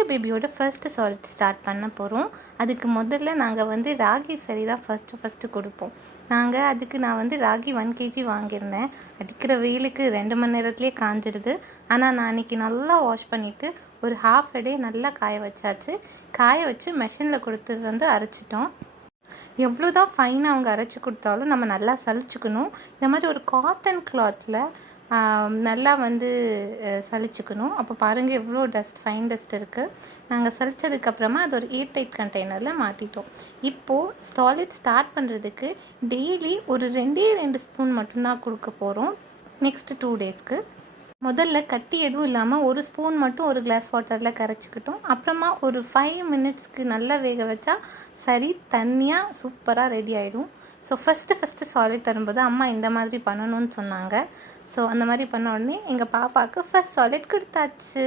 எங்கள் பேபியோட first solid start பண்ண போகிறோம். அதுக்கு முதல்ல நாங்கள் ராகி சரி தான் ஃபஸ்ட்டு கொடுப்போம். நான் ராகி 1 kg வாங்கியிருந்தேன். அடிக்கிற வெயிலுக்கு 2 மணி நேரத்துலேயே காஞ்சிடுது. ஆனால் நான் அன்றைக்கி நல்லா வாஷ் பண்ணிவிட்டு ஒரு half a day நல்லா காய வச்சாச்சு. காய வச்சு மெஷினில் கொடுத்து அரைச்சிட்டோம். எவ்வளோ தான் ஃபைனாக அவங்க அரைச்சி கொடுத்தாலும் நம்ம நல்லா சலிச்சுக்கணும். இந்த மாதிரி ஒரு காட்டன் கிளாத்தில் நல்லா சலிச்சுக்கணும். அப்போ பாருங்கள் எவ்வளோ ஃபைன் டஸ்ட் இருக்குது. நாங்கள் சலிச்சதுக்கப்புறமா அது ஒரு ஏர்டைட் கண்டெய்னரில் மாட்டிட்டோம். இப்போது சாலிட் ஸ்டார்ட் பண்ணுறதுக்கு டெய்லி ஒரு 2 ஸ்பூன் மட்டும்தான் கொடுக்க போகிறோம் நெக்ஸ்ட்டு 2 daysக்கு. முதல்ல கட்டி எதுவும் இல்லாமல் 1 ஸ்பூன் மட்டும் ஒரு கிளாஸ் வாட்டரில் கரைச்சிக்கிட்டோம். அப்புறமா ஒரு 5 minutesக்கு நல்லா வேக வச்சா சரி தண்ணியாக சூப்பராக ரெடி ஆகிடும். ஸோ ஃபஸ்ட்டு சாலிட் தரும்போது அம்மா இந்த மாதிரி பண்ணணும்னு சொன்னாங்க. ஸோ அந்த மாதிரி பண்ண உடனே எங்கள் பாப்பாவுக்கு ஃபஸ்ட் சாலிட் கொடுத்தாச்சு.